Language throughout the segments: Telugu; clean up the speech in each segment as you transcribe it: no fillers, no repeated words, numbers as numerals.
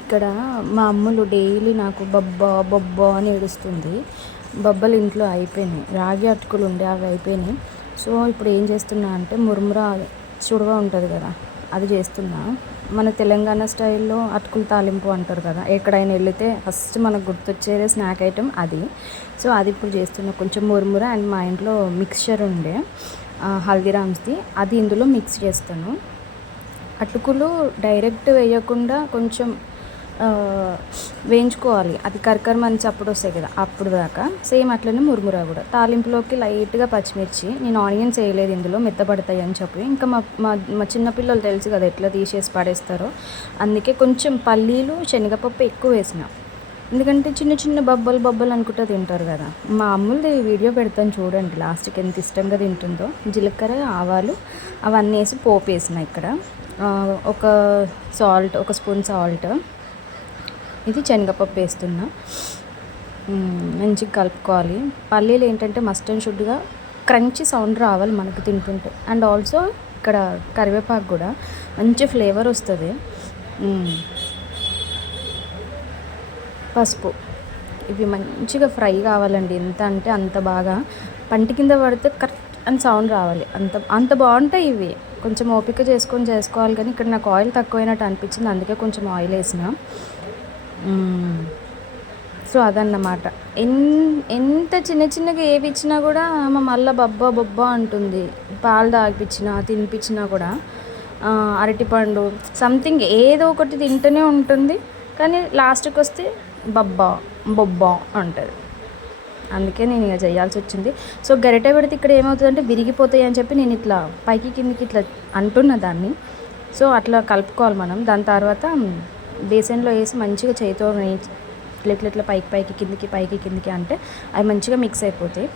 ఇక్కడ మా అమ్ములు డైలీ నాకు బొబ్బా బొబ్బా అని ఏడుస్తుంది. బొబ్బలు ఇంట్లో అయిపోయినాయి, రాగి అటుకులు ఉండే అవి అయిపోయినాయి. సో ఇప్పుడు ఏం చేస్తున్నా అంటే మురుమురా చుడవ ఉంటుంది కదా, అది చేస్తున్నా. మన తెలంగాణ స్టైల్లో అటుకులు తాలింపు అంటారు కదా, ఎక్కడైనా వెళితే ఫస్ట్ మనకు గుర్తొచ్చేదే స్నాక్ ఐటెం అది. సో అది ఇప్పుడు చేస్తున్నా. కొంచెం మురుముర అండ్ మా ఇంట్లో మిక్స్చర్ ఉండే హల్దీరామ్స్ది, అది ఇందులో మిక్స్ చేస్తాను. అటుకులు డైరెక్ట్ వేయకుండా కొంచెం వేయించుకోవాలి, అది కరకరమని చప్పుడు వస్తాయి కదా అప్పుడు దాకా. సేమ్ అట్లనే మురుమురా కూడా తాలింపులోకి లైట్గా పచ్చిమిర్చి, నేను ఆనియన్స్ వేయలేదు ఇందులో మెత్తపడతాయి అని చెప్పి. ఇంకా మా మా మా చిన్నపిల్లలు తెలుసు కదా ఎట్లా తీసేసి పడేస్తారో, అందుకే కొంచెం పల్లీలు శనగపప్పు ఎక్కువ వేసిన, ఎందుకంటే చిన్న చిన్న బొబ్బలు బొబ్బలు అనుకుంటూ తింటారు కదా. మా అమ్ములది వీడియో పెడతాను చూడండి, లాస్ట్కి ఎంత ఇష్టంగా తింటుందో. జీలకర్ర ఆవాలు అవన్నీ వేసి పోపు వేసిన. ఇక్కడ ఒక సాల్ట్, ఒక స్పూన్ సాల్ట్, ఇది శనగపప్పు వేస్తున్నా. మంచిగా కలుపుకోవాలి. పల్లీలు ఏంటంటే మస్ట్ అండ్ షుడ్గా క్రంచీ సౌండ్ రావాలి మనకు తింటుంటే. అండ్ ఆల్సో ఇక్కడ కరివేపాకు కూడా మంచి ఫ్లేవర్ వస్తుంది. పసుపు, ఇవి మంచిగా ఫ్రై కావాలండి, ఎంత అంటే అంత బాగా పంటి కింద పడితే కరెక్ట్ అని సౌండ్ రావాలి, అంత అంత బాగుంటాయి ఇవి. కొంచెం ఓపిక చేసుకోవాలి, కానీ ఇక్కడ నాకు ఆయిల్ తక్కువైనట్టు అనిపించింది, అందుకే కొంచెం ఆయిల్ వేసిన. సో అదన్నమాట. ఎంత చిన్న చిన్నగా ఏవి ఇచ్చినా కూడా ఆమె మళ్ళీ బొబ్బా బొబ్బా అంటుంది. పాలు తాగిపించినా తినిపించినా కూడా అరటిపండు సంథింగ్ ఏదో ఒకటి తింటూనే ఉంటుంది, కానీ లాస్ట్కి వస్తే బొబ్బా బొబ్బా అంటుంది. అందుకే నేను ఇక చేయాల్సి వచ్చింది. సో గరిటె పెడితే ఇక్కడ ఏమవుతుందంటే విరిగిపోతాయి అని చెప్పి నేను ఇట్లా పైకి కిందికి ఇట్లా అంటున్న దాన్ని. సో అట్లా కలుపుకోవాలి మనం. దాని తర్వాత బేసన్లో వేసి మంచిగా చేతితో ఇట్లా ఇట్లా పైకి కిందికి అంటే అవి మంచిగా మిక్స్ అయిపోతాయి.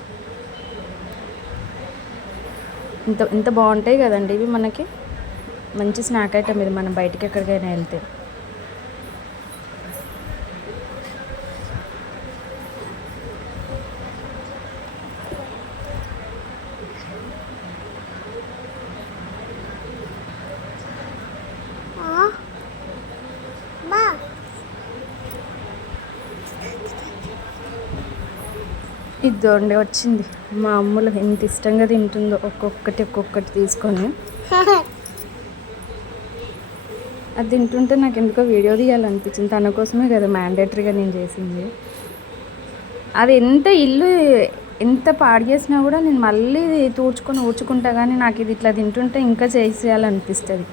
ఇంత బాగుంటాయి కదండి ఇవి, మనకి మంచి స్నాక్ ఐటమ్ ఇది, మనం బయటికి ఎక్కడికైనా వెళ్తే. ఇదండి వచ్చింది. మా అమ్ములు ఎంత ఇష్టంగా తింటుందో, ఒక్కొక్కటి తీసుకొని. అది తింటుంటే నాకు ఎందుకో వీడియో తీయాలనిపించింది. తన కోసమే కదా మ్యాండేటరీగా నేను చేసింది. అది ఎంత పాడు చేసినా కూడా నేను మళ్ళీ ఊడ్చుకుంటా, కానీ నాకు ఇది ఇట్లా తింటుంటే ఇంకా చేసేయాలనిపిస్తుంది.